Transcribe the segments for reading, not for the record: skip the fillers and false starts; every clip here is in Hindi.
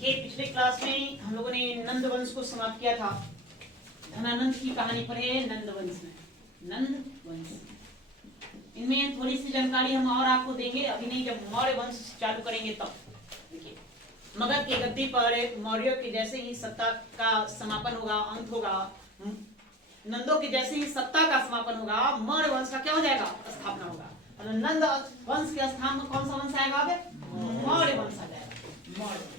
देखिए पिछले क्लास में हम लोगों ने नंद वंश को समाप्त किया था। धनानंद की कहानी पर है नंद वंश में। नंद वंश इनमें थोड़ी सी जानकारी हम और आपको देंगे, अभी नहीं, जब मौर्य वंश चालू करेंगे तब। देखिए मगध की गद्दी पर मौर्यों के जैसे ही सत्ता का समापन होगा, अंत होगा, नंदों के जैसे ही सत्ता का समापन होगा, मौर्य वंश का क्या हो जाएगा, स्थापना होगा। और नंद वंश के स्थान में कौन सा वंश आएगा, मौर्य वंश आ जाएगा। मौर्य वंश,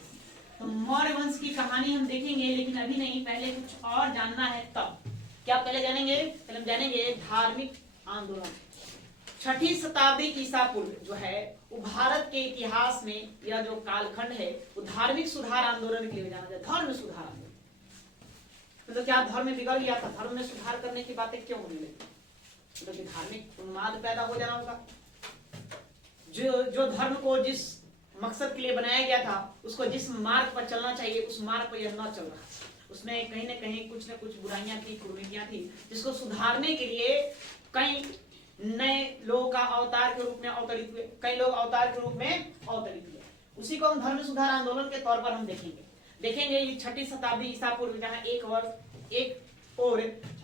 तो मौर्य वंश की कहानी हम देखेंगे, लेकिन अभी नहीं, पहले कुछ और जानना है। तब क्या पहले जानेंगे, पहले हम जानेंगे धार्मिक आंदोलन। 6ठी शताब्दी ईसा पूर्व जो है वो भारत के इतिहास में यह जो कालखंड है वो धार्मिक सुधार आंदोलन के लिए जाना जाता है। धर्म सुधार आंदोलन मतलब क्या, धर्म में बिगड़ गया था, धर्म में सुधार करने की बातें क्यों होने लगी, मतलब कि धार्मिक उन्माद पैदा हो जाना होगा। जो धर्म को जिस मकसद के लिए बनाया गया था, उसको जिस मार्ग पर चलना चाहिए उस मार्ग पर यह न चल रहा, उसमें कहीं न कहीं कुछ न कुछ बुराइयां थी, कुरीतियां थी, जिसको सुधारने के लिए कई नए लोगों का अवतार के रूप में अवतरित हुए, कई लोग अवतार के रूप में अवतरित हुए। उसी को हम धर्म सुधार आंदोलन के तौर पर हम देखेंगे। ये 6ठी शताब्दी ईसा पूर्व, जहाँ एक और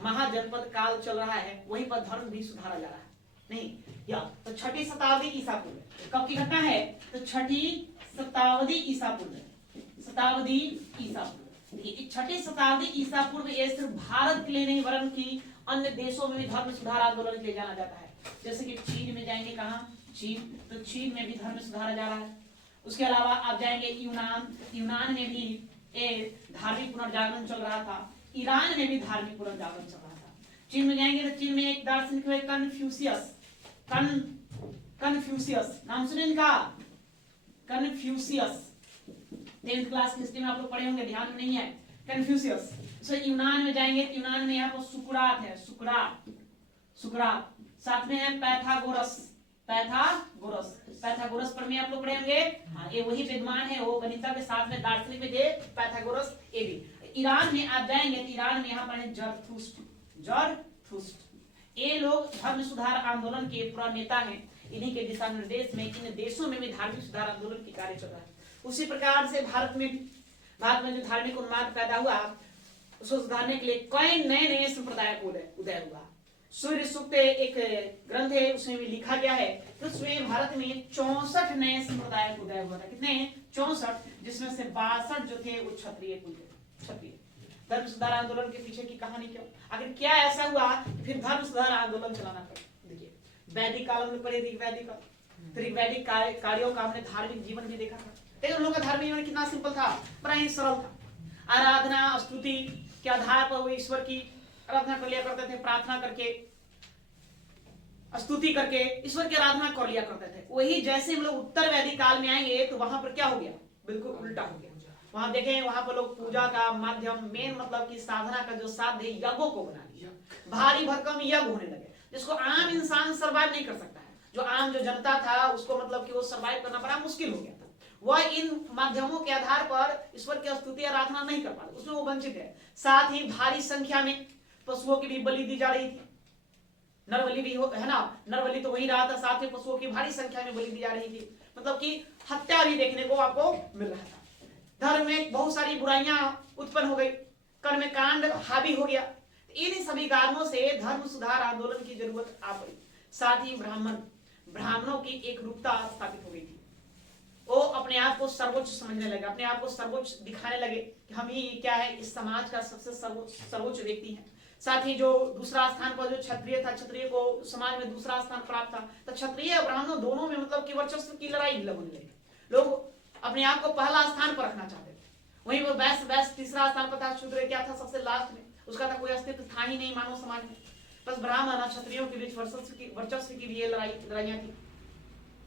महाजनपद काल चल रहा है, वहीं पर धर्म भी सुधारा जा रहा है। नहीं या तो 6ठी शताब्दी ईसा पूर्व कब की घटना है, तो 6ठी शताब्दी ईसा पूर्व, शताब्दी ईसा पूर्व। 6ठी शताब्दी ईसा पूर्व ये सिर्फ भारत के लिए नहीं, वरन की अन्य देशों में भी धर्म सुधार आंदोलन किया जाना जाता है। जैसे कि चीन में जाएंगे, कहाँ, चीन, तो चीन में भी धर्म सुधारा जा रहा है। उसके अलावा आप जाएंगे यूनान में भी धार्मिक पुनर्जागरण चल रहा था। ईरान में भी धार्मिक पुनर्जागरण चल रहा था। चीन में जाएंगे तो चीन में एक दार्शनिक हुए कन्फ्यूशियस, नाम सुने इनका, कन्फ्यूशियस। 10th क्लास की हिस्ट्री में आप लोग पढ़े होंगे, ध्यान में नहीं है, कन्फ्यूशियस। तो यूनान में जाएंगे, यूनान में यहाँ पर सुकरात है, सुकरात, साथ में है पैथागोरस पर में आप लोग पढ़े होंगे। हाँ, ये वही विद्वान है, वो गणित के साथ में दार्शनिक में थे पैथागोरस। ये भी ईरान में आप जाएंगे, ईरान में यहाँ पर है जरथुस्ट्र। ये लोग धर्म सुधार आंदोलन के प्रणेता हैं। इन्हीं के दिशा निर्देश में इन देशों में भी धार्मिक सुधार आंदोलन की कार्य चल रहा है। उसी प्रकार से भारत में जो धार्मिक उन्माद पैदा हुआ, उसको सुधारने के लिए कई नए संप्रदाय को उदय हुआ। सूर्य सूक्त एक ग्रंथ है, उसमें भी लिखा गया है तो उसमें भारत में 64 नए संप्रदाय को उदय हुआ था। कितने हैं, 64, जिसमें से 62 जो थे वो क्षत्रिय कुल थे। धर्म सुधार आंदोलन के पीछे की कहानी क्यों, आखिर क्या ऐसा हुआ फिर धर्म सुधार आंदोलन चलाना पड़ा। देखिए वैदिक काल में पढ़े, ऋग्वैदिक कार्यों का हमने धार्मिक जीवन भी देखा था। लेकिन उन लोगों का धार्मिक जीवन कितना सिंपल था, बड़ा ही सरल था। आराधना स्तुति के आधार पर वो ईश्वर की आराधना कर लिया करते थे, प्रार्थना करके, स्तुति करके ईश्वर की आराधना कर लिया करते थे। वही जैसे हम लोग उत्तर वैदिक काल में आएंगे तो वहां पर क्या हो गया, बिल्कुल उल्टा हो गया। वहां देखें, वहां पर लोग पूजा का माध्यम, मेन मतलब की साधना का जो साध्य यज्ञों को बना लिया, भारी भरकम यज्ञ होने लगे, जिसको आम इंसान सर्वाइव नहीं कर सकता है। जो आम जो जनता था उसको मतलब कि वो सर्वाइव करना बड़ा मुश्किल हो गया था। वह इन माध्यमों के आधार पर ईश्वर की स्तुति आराधना नहीं कर पाते, उसमें वो वंचित है। साथ ही भारी संख्या में पशुओं की भी बलि दी जा रही थी, नरबलि भी है ना, नरबलि तो वही रहा था, साथ में पशुओं की भारी संख्या में बलि दी जा रही थी, मतलब कि हत्या भी देखने को आपको मिल रहा था। धर्म में बहुत सारी बुराइयां उत्पन्न हो गई, कर्म कांड हावी हो गया। इन सभी कारणों से धर्म सुधार आंदोलन की जरूरत आ पड़ी। साथ ही ब्राह्मणों की एक रूपता स्थापित हो गई थी। वो अपने आप को सर्वोच्च समझने लगे, अपने आप को सर्वोच्च दिखाने लगे कि हम ही क्या है, इस समाज का सबसे सर्वोच्च व्यक्ति है। साथ ही जो दूसरा स्थान पर जो क्षत्रिय था, क्षत्रिय को समाज में दूसरा स्थान प्राप्त था, तो क्षत्रिय और ब्राह्मणों दोनों में मतलब कि वर्चस्व की लड़ाई होने लगी। लोग अपने आप को पहला स्थान पर रखना चाहते थे, वहीं पर वैश्य तीसरा स्थान पर था, शूद्र क्या था सबसे लास्ट में, उसका था कोई अस्तित्व था ही नहीं मानव समाज में। बस ब्राह्मण और क्षत्रियों के बीच वर्चस्व की भी ये लड़ाइयां थी।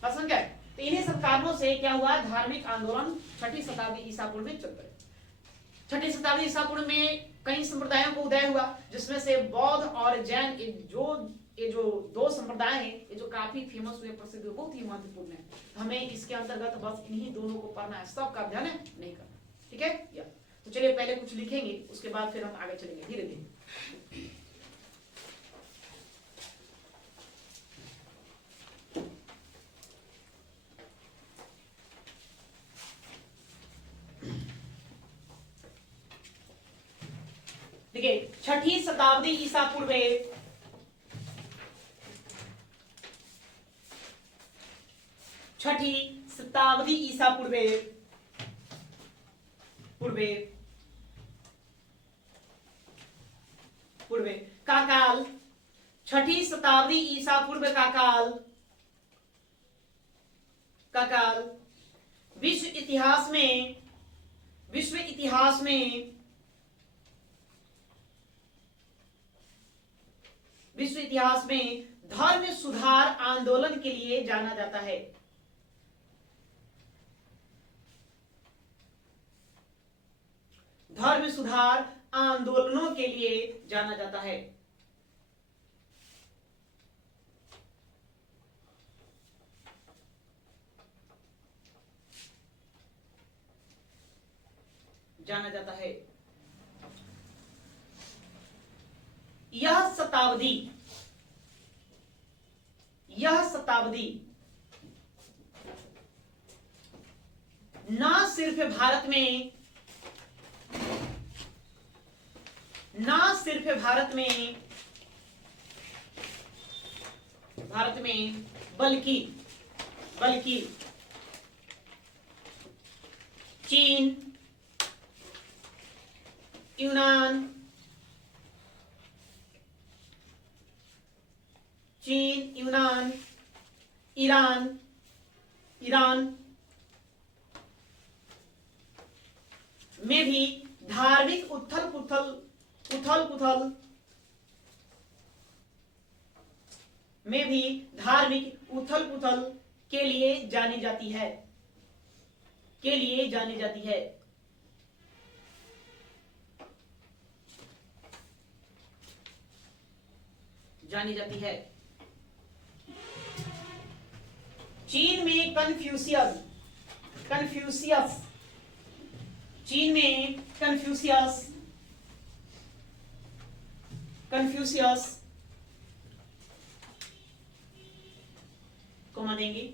समझ गए? तो इन्हीं सब कारणों से क्या हुआ, धार्मिक आंदोलन 6ठी शताब्दी ईसा पूर्व में चल रहे। 6ठी शताब्दी ईसा पूर्व में कई संप्रदायों को उदय हुआ, जिसमें से बौद्ध और जैन ये जो दो संप्रदाय हैं, ये जो काफी फेमस हुए, प्रसिद्ध हुए, बहुत ही महत्वपूर्ण है। हमें इसके अंतर्गत बस इन्हीं दोनों को पढ़ना है, सबका अध्ययन नहीं करना, ठीक है। या तो चलिए पहले कुछ लिखेंगे, उसके बाद फिर हम आगे चलेंगे धीरे धीरे। देखिए 6ठी शताब्दी ईसा पूर्व, 6ठी शताब्दी ईसा पूर्व का काल, 6ठी शताब्दी ईसा पूर्व का काल विश्व इतिहास में धर्म सुधार आंदोलन के लिए जाना जाता है। धर्म सुधार आंदोलनों के लिए जाना जाता है। यह शताब्दी ना सिर्फ भारत में बल्कि चीन, यूनान, ईरान में भी धार्मिक उथल पुथल के लिए जानी जाती है। चीन में कन्फ्यूशियस को देंगे।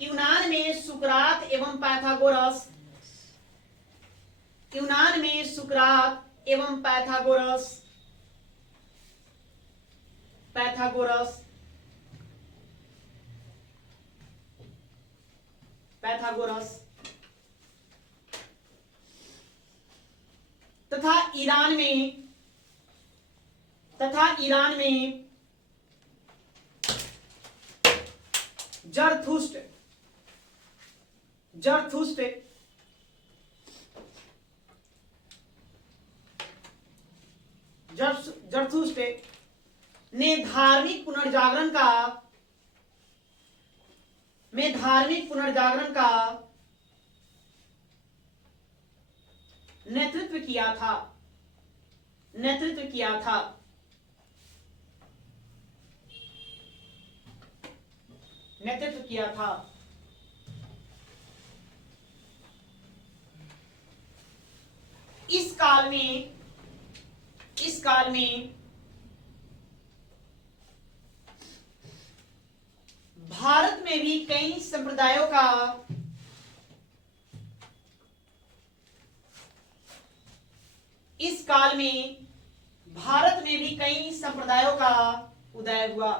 यूनान में सुकरात एवं पाइथागोरस, तथा ईरान में जरथुस्ट ने धार्मिक पुनर्जागरण का नेतृत्व किया था। इस काल में भारत में भी कई संप्रदायों का उदय हुआ।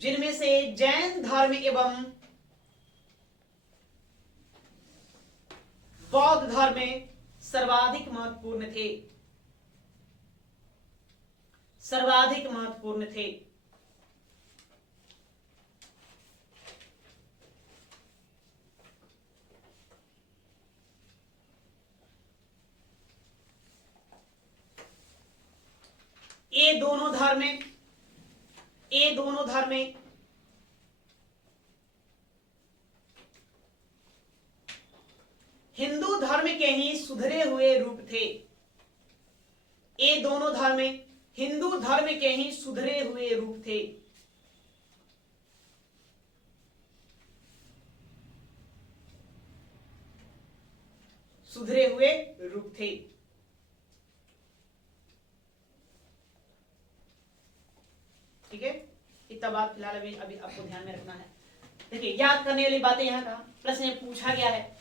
जिनमें से जैन धर्म एवं बौद्ध धर्म सर्वाधिक महत्वपूर्ण थे। ये दोनों धर्म हिंदू धर्म के ही सुधरे हुए रूप थे। ये दोनों धर्म हिंदू धर्म के ही सुधरे हुए रूप थे। सुधरे हुए रूप थे। ठीक है, इतना बात फिलहाल अभी अभी आपको ध्यान में रखना है। देखिए, याद करने वाली बातें यहाँ का प्रश्न में पूछा गया है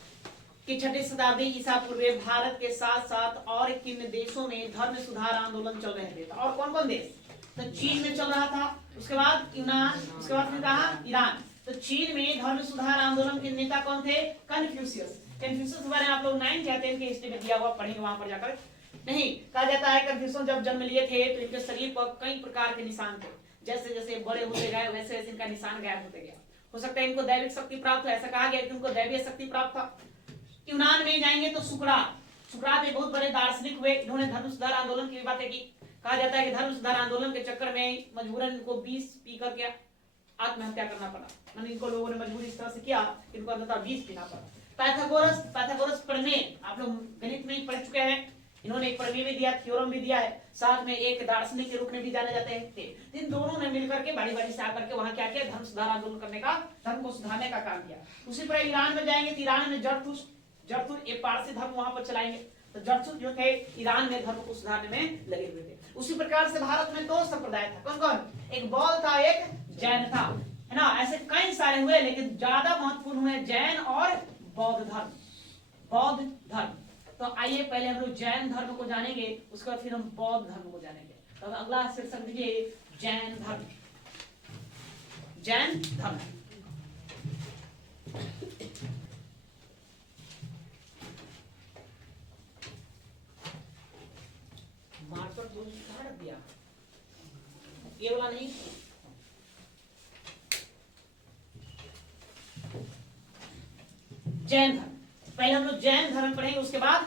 कि 6वीं शताब्दी ईसा पूर्व भारत के साथ साथ और किन देशों में धर्म सुधार आंदोलन चल रहे थे, और कौन कौन देश? तो चीन में चल रहा था, उसके बाद यूनान, उसके बाद फिर कहा ईरान। तो चीन में धर्म सुधार आंदोलन के नेता कौन थे? कन्फ्यूशियस। कन्फ्यूशियस के बारे में आप लोग 9th या 10th के हिस्ट्री में दिया हुआ पढ़ेंगे, वहां पर जाकर। नहीं, कहा जाता है कन्फ्यूशियस जब जन्म लिए थे तो इनके शरीर पर कई प्रकार के निशान थे, जैसे जैसे बड़े होते गए वैसे वैसे इनका निशान गायब होते गया। हो सकता है इनको दैविक शक्ति प्राप्त हो, ऐसा कहा गया कि उनको दैवीय शक्ति प्राप्त था। यूनान में जाएंगे तो सुकरात एक बहुत बड़े दार्शनिक हुए, इन्होंने धर्म सुधार आंदोलन की बातें की। कहा जाता है कि धर्म सुधार आंदोलन के चक्कर में मजबूरन इनको 20 पी करके आत्महत्या करना पड़ा, यानी इनको लोगों ने मजबूरी इस तरह से किया कि इनको अंततः 20 पीना पड़ा। पाइथागोरस प्रमेय आप लोग गणित में पढ़ चुके हैं, इन्होंने एक प्रमेय भी दिया, थ्योरम भी दिया है, साथ में एक दार्शनिक के रूप में भी जाने जाते हैं। इन दोनों ने मिलकर के बारी बारी से आकर के वहां क्या किया? धर्म सुधार आंदोलन करने का, धर्म को सुधारने का काम किया। उसी पर ईरान में जाएंगे तो ईरान में जरथुस एक पारसी धर्म वहां पर चलाएंगे। तो जरथुस जो थे ईरान में धर्म को सुधारने में लगे हुए थे। उसी प्रकार से भारत में 2 संप्रदाय था, कौन कौन? एक बौद्ध था, एक जैन था, है ना। ऐसे कई सारे हुए, लेकिन ज्यादा महत्वपूर्ण हुए जैन और बौद्ध धर्म। बौद्ध धर्म, तो आइए पहले हम लोग जैन धर्म को जानेंगे, उसके बाद फिर हम बौद्ध धर्म को जानेंगे। तो अगला शीर्षक दीजिए जैन धर्म। जैन धर्म मार्कर कहाँ रख दिया? ये वाला नहीं, जैन धर्म। पहले हम लोग जैन धर्म पढ़ेंगे, उसके बाद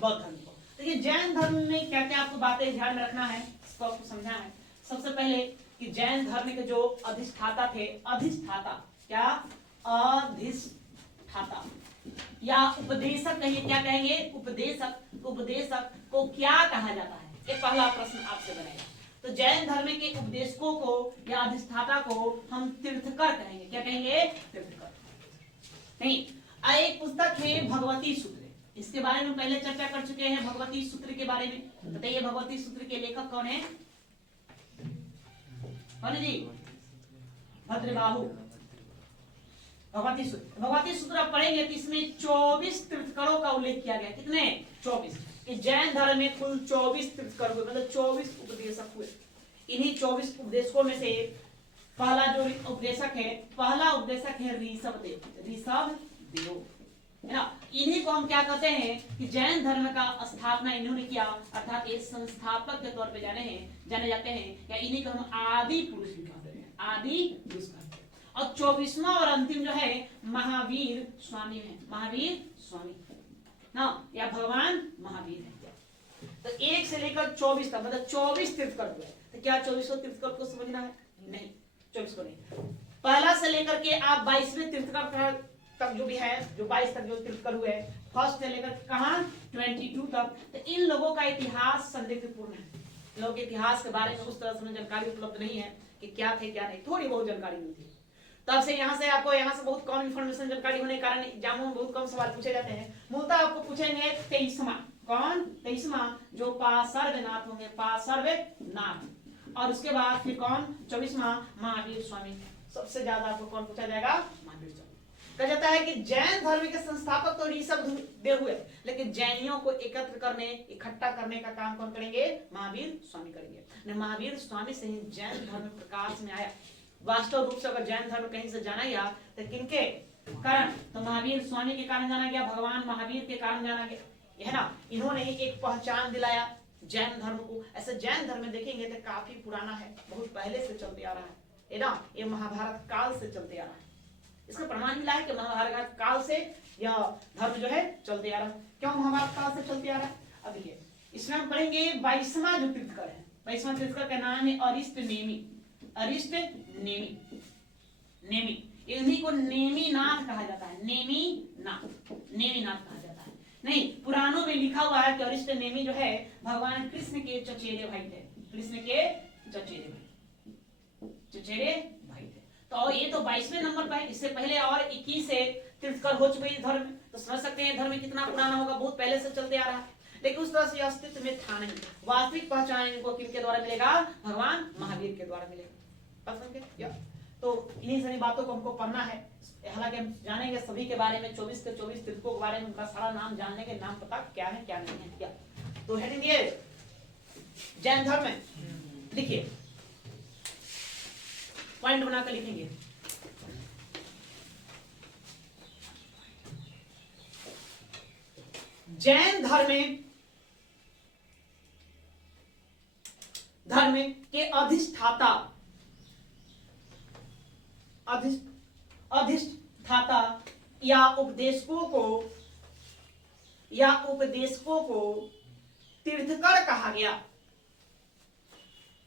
बौद्ध धर्म को। देखिए जैन धर्म में क्या क्या आपको बातें ध्यान में रखना है, इसको आपको समझना है। सबसे पहले कि जैन धर्म के जो अधिष्ठाता थे, अधिष्ठाता क्या? अधिष्ठाता या उपदेशक कहिए, क्या कहेंगे? उपदेशक। उपदेशक को क्या कहा जाता है? ये पहला प्रश्न आपसे बनेगा। तो जैन धर्म के उपदेशकों को या अधिष्ठाता को हम तीर्थकर कहेंगे। क्या कहेंगे? तीर्थकर। नहीं, एक पुस्तक है भगवती सूत्र, इसके बारे में पहले चर्चा कर चुके हैं। भगवती सूत्र के बारे में बताइए, भगवती सूत्र के लेखक कौन है? कौन है जी? भद्रबाहु। भगवती सूत्र आप पढ़ेंगे तो इसमें 24 तीर्थकरों का उल्लेख किया गया। कितने? 24। जैन धर्म में कुल 24 तीर्थकर हुए, मतलब 24 उपदेशक हुए। इन्हीं 24 उपदेशकों में से पहला जो उपदेशक है, पहला उपदेशक है ऋषभदेव। ऋषभदेव, है ना। इन्हीं को हम क्या कहते हैं कि जैन धर्म का स्थापना इन्होंने किया, अर्थात ये संस्थापक के तौर पे जाने जाते हैं, या इन्हीं को हम आदि पुरुष भी कहते हैं। आदि पुरुष कहते हैं। और 24वां और अंतिम जो है महावीर स्वामी है। महावीर स्वामी ना, या भगवान महावीर है। तो 1 से लेकर 24 तक, मतलब 24 तीर्थकर हुए। तो क्या 24 तीर्थकर को समझना है? नहीं, 24 को नहीं। पहला से लेकर के आप 22वें तीर्थकर तक जो भी है, जो 22 तक जो तीर्थकर हुए, फर्स्ट से लेकर कहां 22 तक। तो इन लोगों का इतिहास संदिग्धपूर्ण है। इन लोगों के इतिहास के बारे में उस तरह से जानकारी उपलब्ध नहीं है कि क्या थे क्या नहीं, थोड़ी बहुत जानकारी मिलती है। तब से यहाँ से बहुत कम इंफॉर्मेशन जानकारी होने के कारण एग्जामों में बहुत कम सवाल पूछे जाते हैं। मूलतः आपको पूछेंगे 23वां, कौन? 23वां जो पार्श्वनाथ होंगे, पार्श्वनाथ। और उसके बाद फिर कौन? 24वां महावीर स्वामी। सबसे ज्यादा आपको कौन पूछा जाएगा? महावीर स्वामी। कहा जाता है कि जैन धर्म के संस्थापक तो ऋषभदेव हुए, लेकिन जैनियों को एकत्र करने, इकट्ठा करने का काम कौन करेंगे? महावीर स्वामी करेंगे। महावीर स्वामी से ही जैन धर्म प्रकाश में आया। वास्तव रूप से अगर जैन धर्म कहीं से जाना गया तो किनके कारण? तो महावीर स्वामी के कारण जाना गया, भगवान महावीर के कारण जाना गया, है ना। इन्होंने एक पहचान दिलाया जैन धर्म को। ऐसे जैन धर्म देखेंगे तो काफी पुराना है, बहुत पहले से चलते आ रहा है ना। ये महाभारत काल से चलते आ रहा है। इसका प्रमाण मिला है कि महाभारत काल से यह धर्म जो है चलते आ रहा है। क्यों महाभारत काल से चलते आ रहा है? अब देखिए, इसमें हम पढ़ेंगे 22वां जो तीर्थकर है। 22वां तीर्थकर का नाम है अरिष्ट नेमि। अरिष्ट नेमि, इन्हीं को नेमिनाथ कहा जाता है। नेमिनाथ कहा जाता है। नहीं, पुराणों में लिखा हुआ है कि अरिष्ट नेमि जो है भगवान कृष्ण के चचेरे भाई थे। कृष्ण के चचेरे भाई थे। तो ये तो 22वें नंबर पर है। इससे पहले और 21 से तीर्थकर हो चुके इस धर्म में, तो समझ सकते हैं धर्म कितना पुराना होगा, बहुत पहले से चलते आ रहा है, लेकिन उस तरह से अस्तित्व में था नहीं। वास्तविक पहचान इनको किनके द्वारा मिलेगा? भगवान महावीर के द्वारा मिलेगा। तो इन्हीं सारी बातों को हमको पढ़ना है। हालांकि हम जानेंगे सभी के बारे में, 24 के 24 तीर्थों के बारे में, उनका सारा नाम जानने के, नाम पता क्या है क्या नहीं है क्या। तो हेडिंग ये जैन धर्म है, लिखिए, पॉइंट बनाकर लिखेंगे। जैन धर्म के अधिष्ठाता या उपदेशकों को तीर्थकर कहा गया।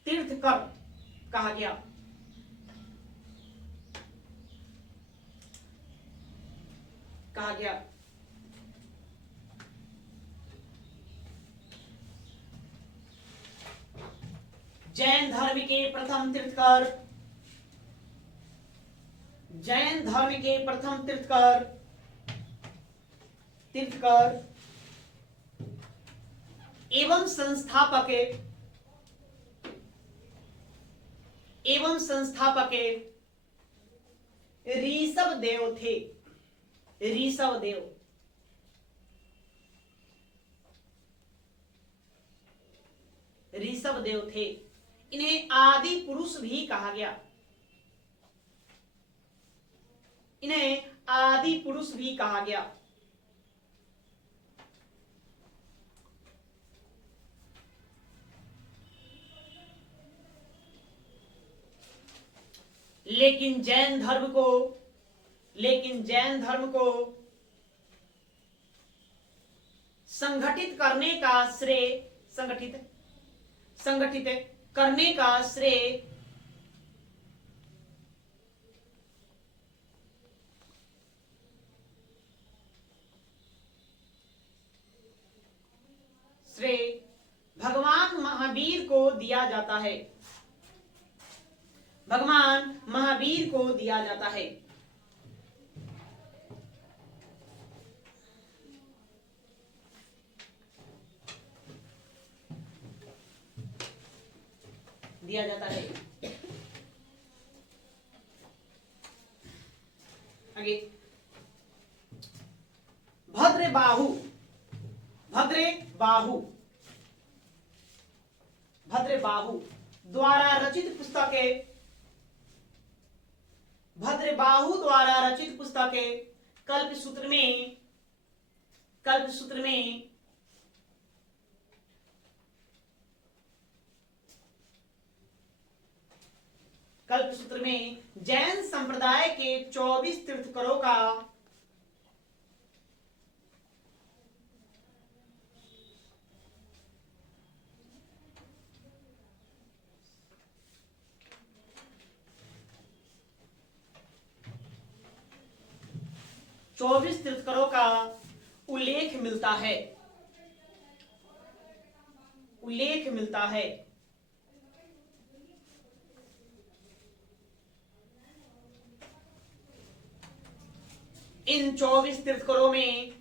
तीर्थकर कहा गया। जैन धर्म के प्रथम तीर्थकर, एवं संस्थापक ऋषभ देव थे। ऋषभ देव थे। इन्हें आदि पुरुष भी कहा गया। लेकिन जैन धर्म को संगठित करने का श्रेय भगवान महावीर को दिया जाता है। आगे भद्रबाहु द्वारा रचित पुस्तकें कल्पसूत्र में जैन संप्रदाय के 24 तीर्थकरों का उल्लेख मिलता है। इन 24 तीर्थकरों में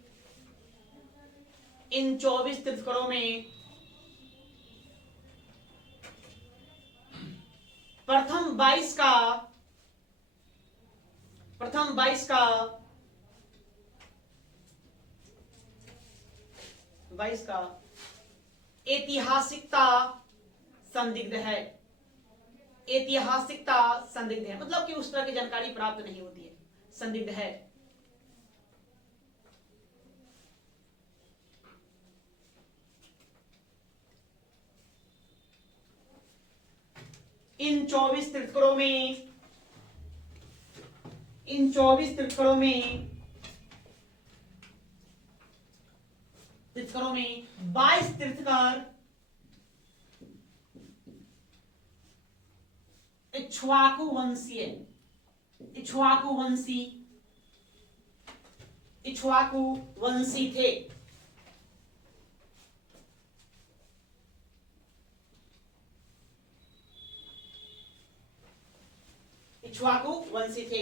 प्रथम 22 का ऐतिहासिकता संदिग्ध है। मतलब कि उस तरह की जानकारी प्राप्त नहीं होती है, संदिग्ध है। इन 24 तीर्थकरों में 22 तीर्थकर इक्ष्वाकु वंशी थे।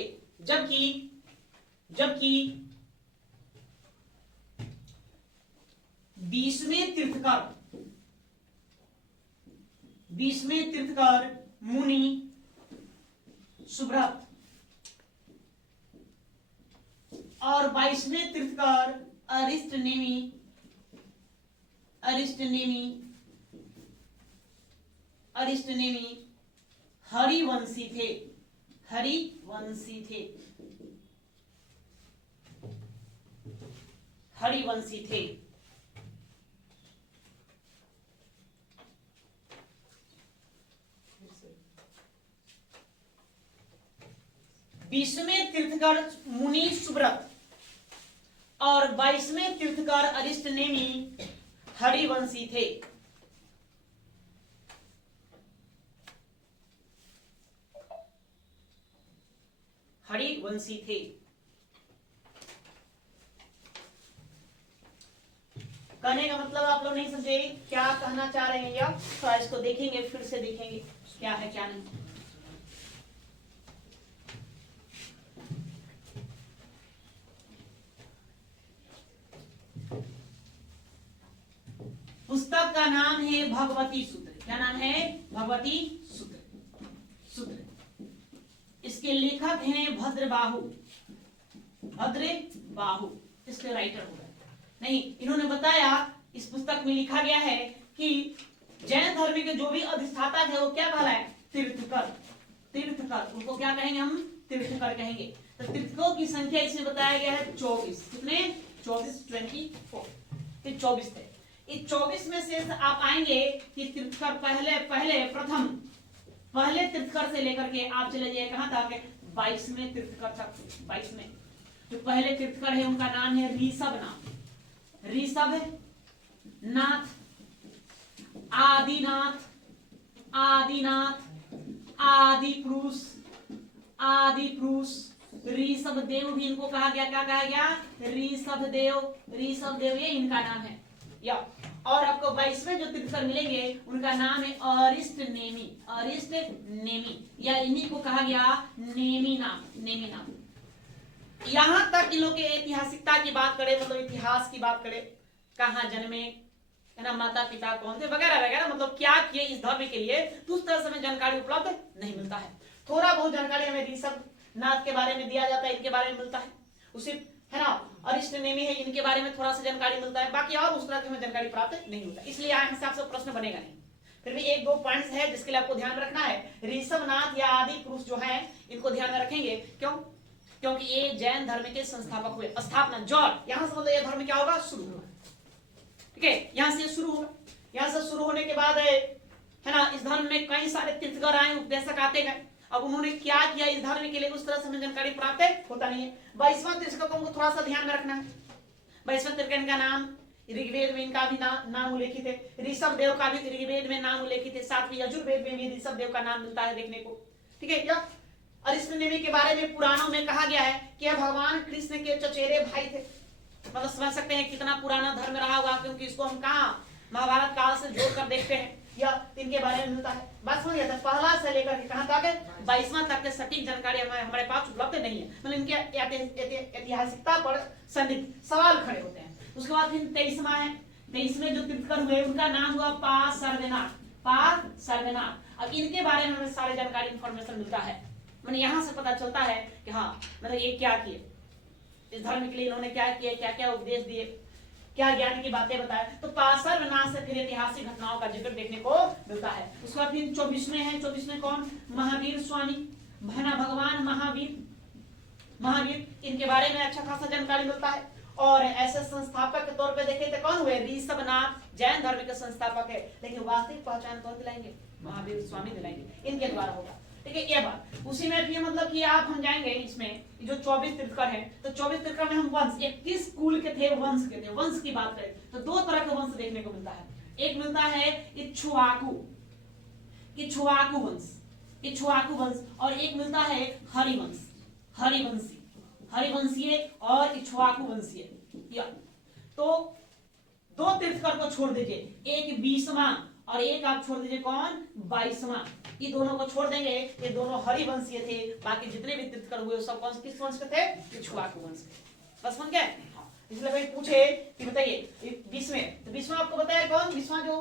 जबकि 20वें तीर्थकर मुनि सुब्रत और 22वें तीर्थकर अरिष्टनेमी हरिवंशी थे। 20वें तीर्थकर मुनि सुब्रत और 22वें तीर्थकर अरिष्टनेमी हरिवंशी थे। कहने का मतलब आप लोग नहीं समझे क्या कहना चाह रहे हैं, या थोड़ा इसको देखेंगे, फिर से देखेंगे क्या है क्या नहीं। पुस्तक का नाम है भगवती सूत्र। क्या नाम है? भगवती सूत्र। इसके लेखक हैं भद्रबाहु। इसके राइटर हो गए नहीं, इन्होंने बताया इस पुस्तक में लिखा गया है कि जैन धर्म के जो भी अधिष्ठाता थे वो क्या कहलाए? तीर्थकर। उनको क्या कहेंगे हम? तीर्थकर कहेंगे। तो तीर्थकों की संख्या इसमें बताया गया है 24। कितने? 24 थे। इस 24 में से आप आएंगे कि तीर्थकर पहले तीर्थकर से लेकर के आप चले जाइए कहां तक? 22वें तीर्थकर तक। 22वें जो पहले तीर्थकर है उनका नाम है ऋषभ नाथ, आदिनाथ, आदि पुरुष, ऋषभ देव भी इनको कहा गया। क्या कहा गया? ऋषभ देव ये इनका नाम है। या और आपको 22वें जो तीर्थकर मिलेंगे उनका नाम है अरिष्टनेमी, या इन्हीं को कहा गया नेमी नाम। यहां तक इन लोग के ऐतिहासिकता की बात करें, मतलब इतिहास की बात करें, कहां जन्मे, है ना, माता पिता कौन थे वगैरह वगैरह, मतलब क्या किए इस धर्म के लिए, तो उस तरह से हमें जानकारी उपलब्ध नहीं मिलता है। थोड़ा बहुत जानकारी हमें ऋषभ नाथ के बारे में दिया जाता है, इनके बारे में मिलता है। उसी है ना, अरिष्टनेमी है, इनके बारे में थोड़ा सा जानकारी मिलता है, बाकी और उस तरह की हमें जानकारी प्राप्त नहीं होता। इसलिए यहाँ से आपसे प्रश्न बनेगा नहीं। फिर भी एक दो पॉइंट्स है जिसके लिए आपको ध्यान रखना है। ऋषभ नाथ या आदि पुरुष जो है इनको ध्यान में रखेंगे। क्यों? क्योंकि ये जैन धर्म के संस्थापक हुए। स्थापना जॉन, यहां से मतलब ये धर्म क्या होगा? शुरू होगा। ठीक है, यहां से शुरू होगा। यहां से शुरू होने के बाद है ना, इस धर्म में कई सारे तीर्थकर आए, उपदेशक आते गए। अब उन्होंने क्या किया इस धर्म के लिए, उस तरह से हमें जानकारी प्राप्त होता नहीं है। 22वां तीर्थकर को थोड़ा सा ध्यान में रखना है। 22वां तीर्थकर का नाम ऋग्वेद में इनका भी नाम उल्लेखित है। ऋषभ देव का भी ऋग्वेद में नाम उल्लेखित है। साथ ही यजुर्वेद में भी ऋषभ देव का नाम मिलता है देखने को। ठीक है, या अरिष्टनेमी के बारे में पुराणों में कहा गया है कि यह भगवान कृष्ण के चचेरे भाई थे। मतलब समझ सकते हैं कितना पुराना धर्म रहा होगा, क्योंकि इसको हम कहाँ महाभारत काल से जोड़कर देखते हैं, या इनके बारे में मिलता है। बात समझ गया? पहला से लेकर कहां तक? 22वां तक के सटीक जानकारी हमारे पास उपलब्ध नहीं है। मतलब इनके ऐतिहासिकता पर संदिग्ध सवाल खड़े होते हैं। उसके बाद फिर 23वां है। 23वें जो तीर्थकर हुए उनका नाम हुआ पार्श्वनाथ। अब इनके बारे में हमें सारी जानकारी इंफॉर्मेशन मिलता है। मैंने यहाँ से पता चलता है कि हाँ, मतलब ये क्या किए इस धर्म के लिए, इन्होंने क्या किया, क्या क्या उपदेश दिए, क्या ज्ञान की बातें बताए। तो पार्श्वनाथ से फिर ऐतिहासिक घटनाओं का जिक्र देखने को मिलता है। उसके बाद फिर 24वें हैं। 24वें कौन? महावीर स्वामी, भगवान महावीर, इनके बारे में अच्छा खासा जानकारी मिलता है। और ऐसे संस्थापक के तौर पे देखें तो कौन हुए? ऋषभ नाथ जैन धर्म के संस्थापक है, लेकिन वास्तविक पहचान कौन दिलाएंगे? महावीर स्वामी दिलाएंगे, इनके द्वारा होगा। ठीक है, ये बात। उसी में भी मतलब कि आप हम जाएंगे इसमें जो 24 तीर्थकर है, तो 24 तीर्थकर में हम वंश, एक किस कुल के थे, वंश की बात करें तो दो तरह के वंश देखने को मिलता है। एक मिलता है इक्ष्वाकु वंश, और एक मिलता है हरिवंशीय और इक्ष्वाकु वंशीय। तो दो तीर्थकर को छोड़ दीजिए, एक 20वां और एक आप छोड़ दीजिए कौन? 22वां। ये दोनों को छोड़ देंगे, ये दोनों हरिवंशीय थे। बाकी जितने भी तीर्थकर हुए सब कौन किस वंश के थे? इक्ष्वाकु वंश के। बस समझ गए? हाँ, इसलिए भाई पूछे कि बताइए 20वें, तो 20वां आपको बताया कौन? 20वां जो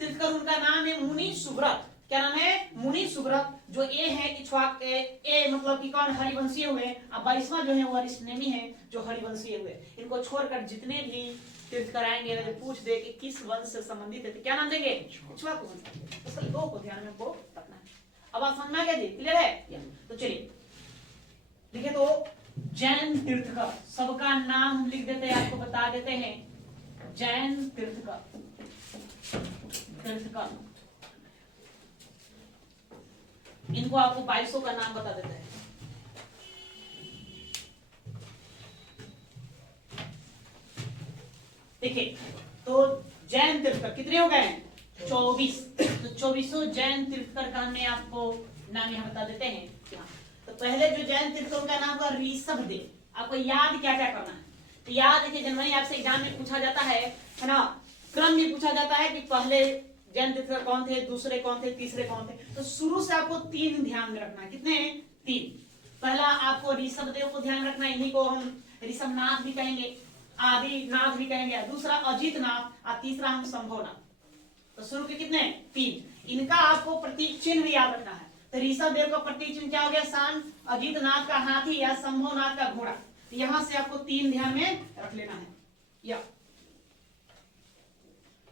तीर्थकर उनका नाम है मुनि सुब्रत। क्या नाम है? मुनि सुब्रत। जो ए है इक्ष्वाक ए मतलब कि कौन? हरिवंशीय हुए। अब 22वां जो है वो अरिष्टनेमी है, जो हरिवंशीय हुए। इनको छोड़कर जितने भी तीर्थकर आएंगे, अगर पूछ दे कि किस वंश से संबंधित है तो क्या नाम देंगे? इक्ष्वाक वंश। तो सर दो को ध्यान में को रखना है। अब आप समझ में आ गया जी? क्लियर है? तो चलिए देखिए, तो जैन तीर्थकर, सबका नाम हम लिख देते हैं, आपको बता देते हैं। जैन तीर्थकर, तीर्थकर, इनको आपको 2200 का नाम बता देते हैं। देखिए, तो जैन तीर्थकर कितने हो गए? 24। तो 2400 जैन तीर्थकर का हमने आपको नाम यहाँ बता देते हैं। तो पहले जो जैन तीर्थकर का नाम था ऋषभदेव। आपको याद क्या क्या करना है? तो याद देखिए, जनवरी आपसे एग्जाम में पूछा जाता है ना, क्रम में पूछा जाता है कि पहले जैन तीर्थकर कौन थे, दूसरे कौन थे, तीसरे कौन थे। तो शुरू से आपको 3 ध्यान में रखना है। कितने? 3। पहला आपको ऋषभदेव को ध्यान रखना है, इन्हीं को हम ऋषभनाथ भी कहेंगे, आदिनाथ भी कहेंगे। दूसरा अजितनाथ और तीसरा हम संभवनाथ। तो शुरू के कितने? 3। इनका आपको प्रतीक चिन्ह याद रखना है। तो ऋषभदेव का प्रतीक चिन्ह क्या हो गया? सांड, अजितनाथ का हाथी या संभवनाथ का घोड़ा। तो यहां से आपको 3 ध्यान में रख लेना है। या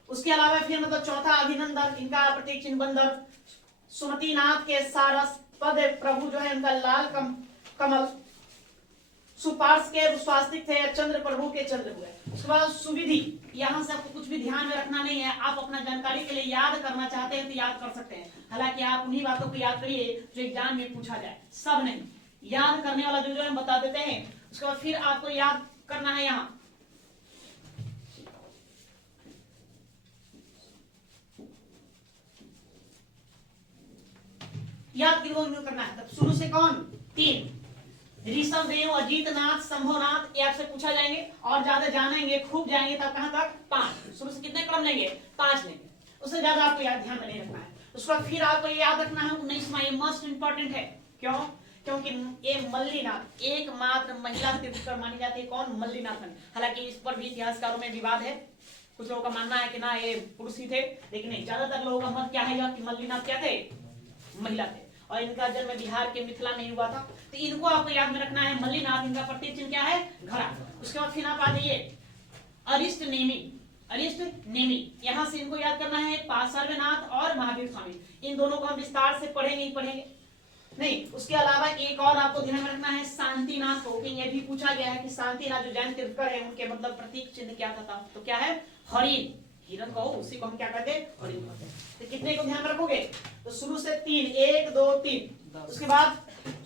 उसके अलावा फिर मतलब चौथा अभिनंदन, इनका प्रतीक चिन्ह बंदर। सुमतिनाथ के सारस पद प्रभु जो है उनका लाल कमल। सुपार्श के स्वास्तिक थे, चंद्र प्रभु के चंद्र हुए। उसके बाद सुविधि, यहां से आपको कुछ भी ध्यान में रखना नहीं है। आप अपना जानकारी के लिए याद करना चाहते हैं तो याद कर सकते हैं, हालांकि आप उन्हीं बातों को याद करिए जो एग्जाम में पूछा जाए, सब नहीं। याद करने वाला जो हम बता देते हैं। उसके बाद फिर आपको याद करना है यहाँ याद क्यों करना है? तब शुरू से कौन? 3। ऋषभदेव, अजितनाथ, संभवनाथ, ये आपसे पूछा जाएंगे और ज्यादा जानेंगे, खूब जाएंगे तब कहां तक? 5। शुरू से कितने क्रम लेंगे? 5 लेंगे, उससे ज्यादा आपको याद ध्यान में नहीं रखना है। उसके बाद फिर आपको ये याद रखना है 19वां, ये मस्ट इंपॉर्टेंट है। क्यों? क्योंकि ये मल्लीनाथ एकमात्र महिला तीर्थकर मानी जाती है। कौन? मल्लीनाथन। हालांकि इस पर भी इतिहासकारों में विवाद है। कुछ लोगों का मानना है कि ना ये पुरुष ही थे, लेकिन नहीं, ज्यादातर लोगों का मत क्या है कि मल्लीनाथ क्या थे? महिला थे। और इनका जन्म बिहार के मिथिला में हुआ था। तो इनको आपको याद में रखना है। मल्लीनाथ, इनका प्रतीक चिन्ह क्या है? घड़ा। उसके बाद फिर आप आ जाइए अरिष्ट नेमी, अरिष्ट नेमी, यहां से इनको याद करना है। पार्श्वनाथ और महावीर स्वामी, इन दोनों को हम विस्तार से पढ़ेंगे ही पढ़ेंगे नहीं। उसके अलावा एक और आपको ध्यान में रखना है शांतिनाथ को, कि यह भी पूछा गया है कि शांतिनाथ जो जैन तीर्थकर है उनके मतलब प्रतीक चिन्ह क्या था? तो क्या है? हरिण, हिरण को, उसी को हम क्या कहते हैं? हरिण कहते हैं। तो कितने को ध्यान रखोगे? तो शुरू से 3, 1 2 3। उसके बाद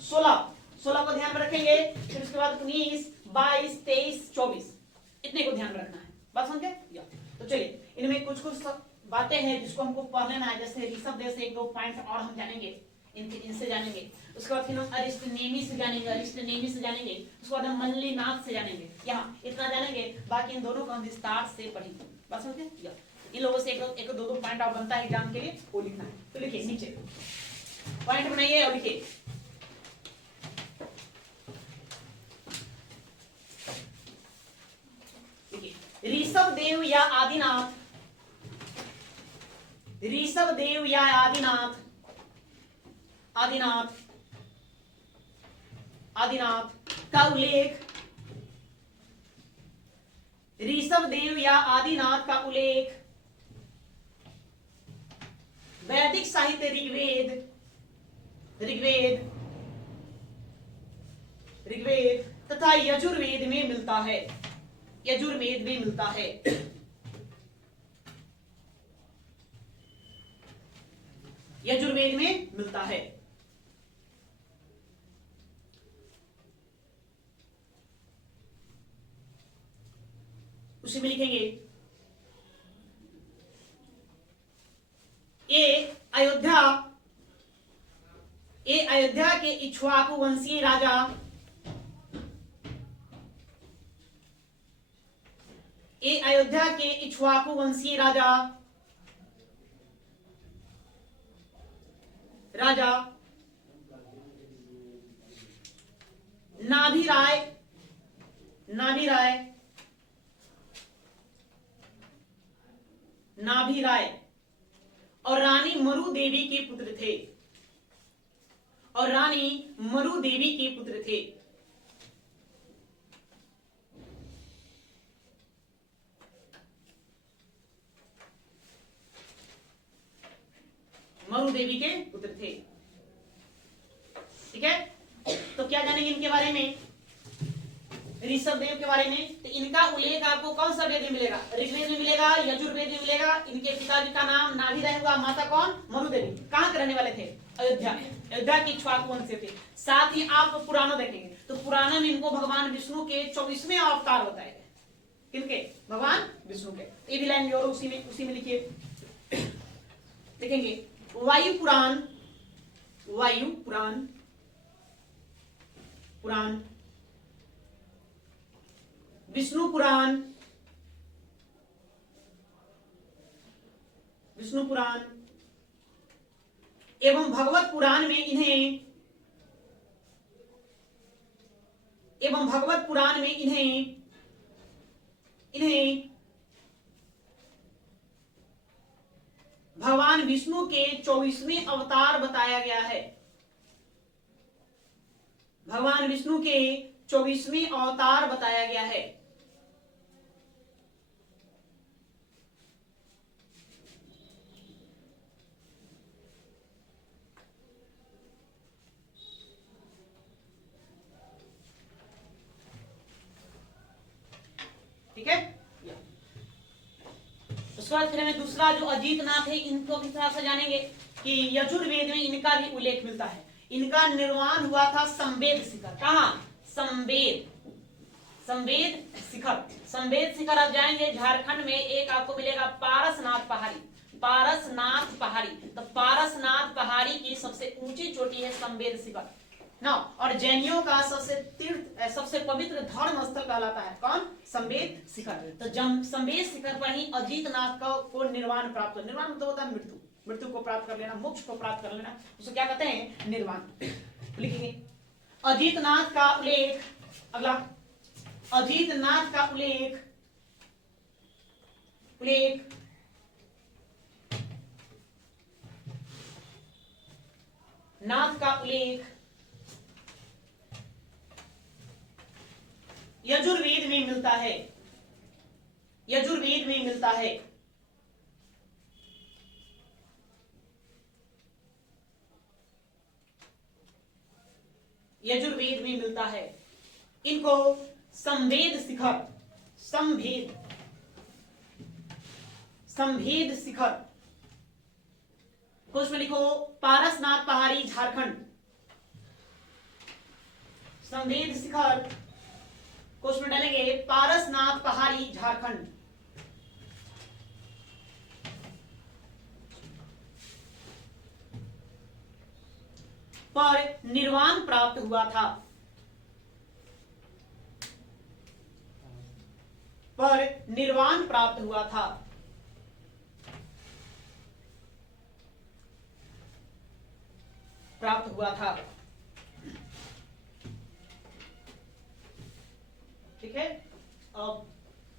16 को ध्यान में रखेंगे। फिर उसके बाद 19 22 23 24, इतने को ध्यान में रखना है। बात समझ गए? तो चलिए, इनमें कुछ कुछ बातें हैं जिसको हमको पढ़ लेना है। जैसे ऋषभदेव से 1-2 पॉइंट और हम जानेंगे, इनसे जानेंगे। उसके बाद फिर हम अरिष्टनेमी से जानेंगे, अरिष्टनेमी से जानेंगे। उसके बाद हम मल्लीनाथ से जानेंगे। यहाँ इतना जानेंगे, बाकी इन दोनों को हम विस्तार से पढ़ेंगे। बात समझ गए? इन लोगों से एक दो पॉइंट और बनता है एग्जाम के लिए, वो लिखना है। तो लिखिए, नीचे पॉइंट बनाइए और लिखिए। ऋषभदेव या आदिनाथ, ऋषभदेव या आदिनाथ, आदिनाथ, आदिनाथ का उल्लेख, ऋषभदेव या आदिनाथ का उल्लेख वैदिक साहित्य ऋग्वेद, ऋग्वेद, ऋग्वेद तथा यजुर्वेद में मिलता है, यजुर्वेद में मिलता है। यजुर्वेद में मिलता है। उसी में लिखेंगे ये अयोध्या के इक्ष्वाकु वंशीय राजा, ये अयोध्या के इक्ष्वाकु वंशीय राजा नाभिराय नाभिराय, नाभिराय और रानी मरु देवी के पुत्र थे, और रानी मरु देवी के पुत्र थे। मरु देवी के पुत्र थे। ठीक है, तो क्या जानेंगे इनके बारे में, ऋषभ देव के बारे में। तो इनका उल्लेख आपको कौन सा वेद में मिलेगा, ऋग्वेद में मिलेगा, यजुर्वेद में मिलेगा। इनके पिताजी का नाम नाभिराय हुआ, माता कौन, मरु देवी। कहां के रहने वाले थे, अयोध्या। अयोध्या की इक्ष्वाकु वंश से थे। साथ ही आप पुराणों देखेंगे तो पुराणों में इनको भगवान विष्णु के 24वें अवतार बताए गए। किनके, भगवान विष्णु के। ये भी लाइन और उसी में लिखिए, देखेंगे वायु पुराण, वायु पुराण, पुराण, विष्णु पुराण, विष्णु पुराण एवं भगवत पुराण में इन्हें, एवं भगवत पुराण में इन्हें भगवान विष्णु के 24वें अवतार बताया गया है। भगवान विष्णु के 24वें अवतार बताया गया है। ठीक है, उसके बाद फिर हमें दूसरा जो अजीतनाथ है, इनको भी थोड़ा सा जानेंगे कि यजुर्वेद में इनका भी उल्लेख मिलता है। इनका निर्माण हुआ था संवेद शिखर। कहां, संवेद, संवेद शिखर। संवेद शिखर आप जाएंगे झारखंड में, एक आपको मिलेगा पारसनाथ पहाड़ी, पारसनाथ पहाड़ी। तो पारसनाथ पहाड़ी की सबसे ऊंची चोटी है संवेद शिखर ना। और जैनियों का सबसे पवित्र धर्म स्थल कहलाता है कौन, संवेद शिखर। तो संवेद शिखर पर ही अजीतनाथ को निर्वाण प्राप्त हो। निर्वाण मतलब होता है मृत्यु, मृत्यु को प्राप्त कर लेना, मोक्ष को प्राप्त कर लेना, उसको क्या कहते हैं, निर्वाण। लिखेंगे अजीतनाथ का उल्लेख, अगला अजीतनाथ का उल्लेख, नाथ का उल्लेख यजुर्वेद में मिलता है, यजुर्वेद में मिलता है। यजुर्वेद में मिलता है। इनको संवेद शिखर, संवेद शिखर कुछ में लिखो, पारसनाथ पहाड़ी झारखंड, संवेद शिखर कुछ में डालेंगे पारसनाथ पहाड़ी झारखंड। पर निर्वाण प्राप्त हुआ था, पर निर्वाण प्राप्त हुआ था। प्राप्त हुआ था। ठीक है, अब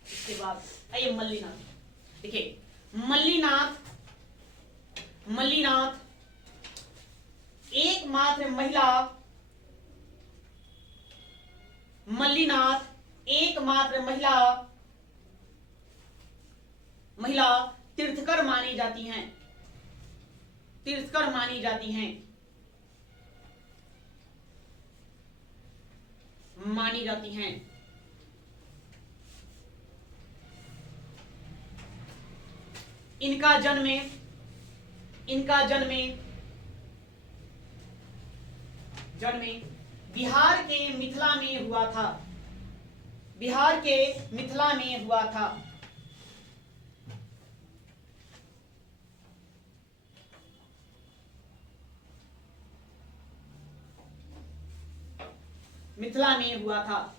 इसके बाद आइए मल्लीनाथ। देखिए मल्लीनाथ, मल्लीनाथ एकमात्र महिला, मल्लीनाथ एकमात्र महिला तीर्थकर मानी जाती हैं, तीर्थकर मानी जाती हैं, मानी जाती हैं। इनका जन्म बिहार के मिथिला में हुआ था, बिहार के मिथिला में हुआ था। मिथिला में हुआ था।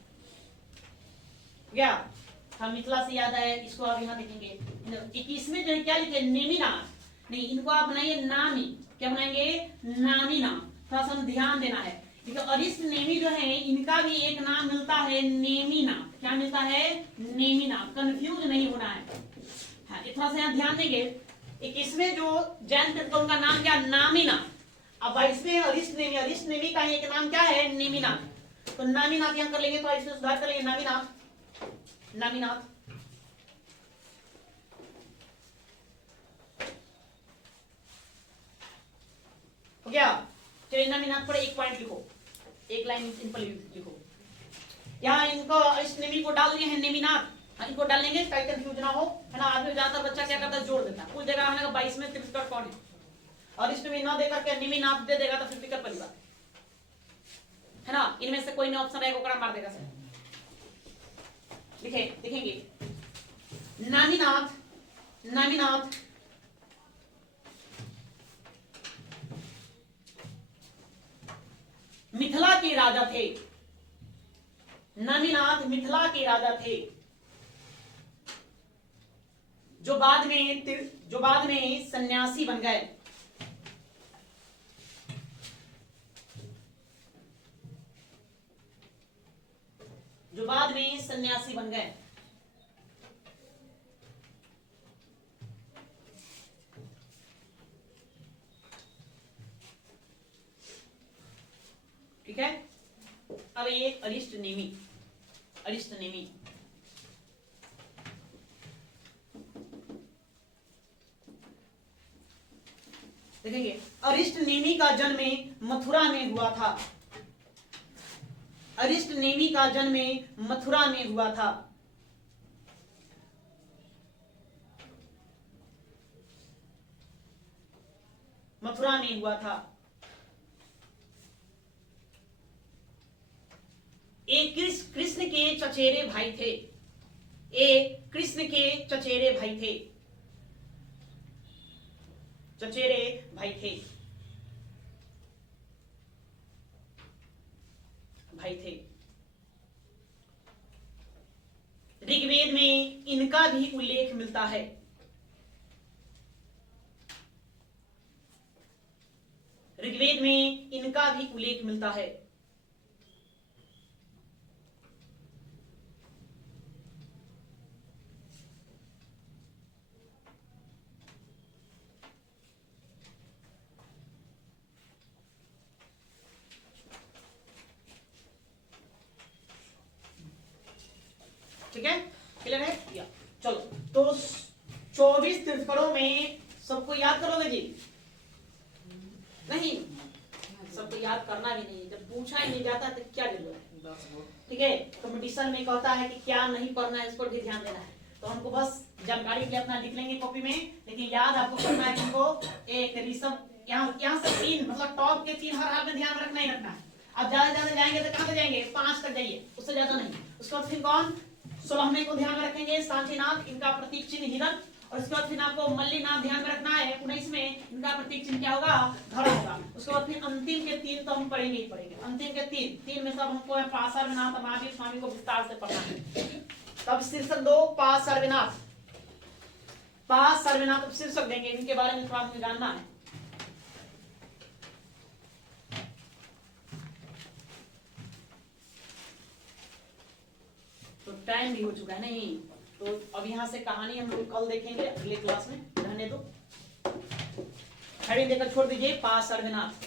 क्या हम मिथिला से याद आया, इसको आप यहाँ देखेंगे 21वें जो है क्या लिखे, नेमिनाथ नहीं, इनको आप बनाइए नामी। क्या बनाएंगे, नामी नाम। थोड़ा सा ध्यान देना है, ठीक है। अरिष्ट नेमी जो है इनका भी एक नाम मिलता है नेमिनाथ। क्या मिलता है? नेमिनाथ। कंफ्यूज नहीं होना है। हाँ, थोड़ा सा यहाँ ध्यान देंगे। 21वें जो जैन तीर्थ उनका नाम क्या? नामीनाथ। अब 22वें अरिष्ट नेमी का एक नाम क्या है? नेमिनाथ। तो नामीनाथ यहाँ कर लेंगे, तो इसमें सुधार कर लेंगे, नामीनाथ। हो गया। चलिए नामीनाथ पर एक पॉइंट लिखो, एक लाइन सिंपल लिखो। यहाँ इनको इस नेमी को डाल दिए हैं नेमिनाथ, इनको डाल लेंगे ताकि कंफ्यूज ना हो, है ना। आदमी ज्यादातर बच्चा क्या करता है? जोड़ देता है। कुल देगा हमने 22 में तीर्थगढ़ कौन है, और इसमें ना देकर के नेमिनाथ दे देगा तो फिर दिक्कत पड़ी बात, है ना। इनमें से कोई नहीं ऑप्शन रहेगा, ओकरा मार देगा सर। देखेंगे नामीनाथ मिथिला के राजा थे। नामीनाथ मिथिला के राजा थे, जो बाद में सन्यासी बन गए। ठीक है। अब ये अरिष्ट नेमी देखेंगे। अरिष्ट नेमी का जन्म मथुरा में हुआ था। अरिष्ट नेमी का जन्म मथुरा में हुआ था। एक कृष्ण के चचेरे भाई थे। ऋग्वेद में इनका भी उल्लेख मिलता है। ठीक है, क्लियर है? या चलो, तो 24 तीर्थंकरों में सबको याद करोगे जी? नहीं, सबको याद करना भी नहीं, जब पूछा ही नहीं जाता तो क्या जरूरत है। ठीक है, कंपटीशन में कहता है कि क्या नहीं पढ़ना है, इस पर भी ध्यान देना है। तो हमको बस जानकारी के लिए अपना लिख लेंगे कॉपी में, लेकिन याद आपको करना है। हमको एक ऋषभ, यहाँ से 3, मतलब टॉप के 3 हर हाल में ध्यान रखना ही रखना है। अब ज्यादा जाएंगे तो कहां तक जाएंगे? 5 तक जाइए, उससे ज्यादा नहीं। उसके बाद फिर कौन? 16वें को ध्यान में रखेंगे, सांचीनाथ, इनका प्रतीक चिन्ह हिरण। और उसके बाद फिर आपको मल्लीनाथ ध्यान में रखना है। 19वें इनका प्रतीक चिन्ह क्या होगा? घड़ा होगा। उसके बाद फिर अंतिम के 3 तो हम पढ़ेंगे ही पढ़ेंगे। अंतिम के 3 में सब हमको पार्श्वनाथ महावीर स्वामी को विस्तार से पढ़ना है। तब शीर्षक 2 पार्श्वनाथ शीर्षक देंगे, इनके बारे में थोड़ा मुझे जानना है। तो टाइम भी हो चुका है नहीं, तो अब यहाँ से कहानी हम लोग कल देखेंगे अगले क्लास में। रहने दो, खड़ी देकर छोड़ दीजिए। पार्श्वनाथ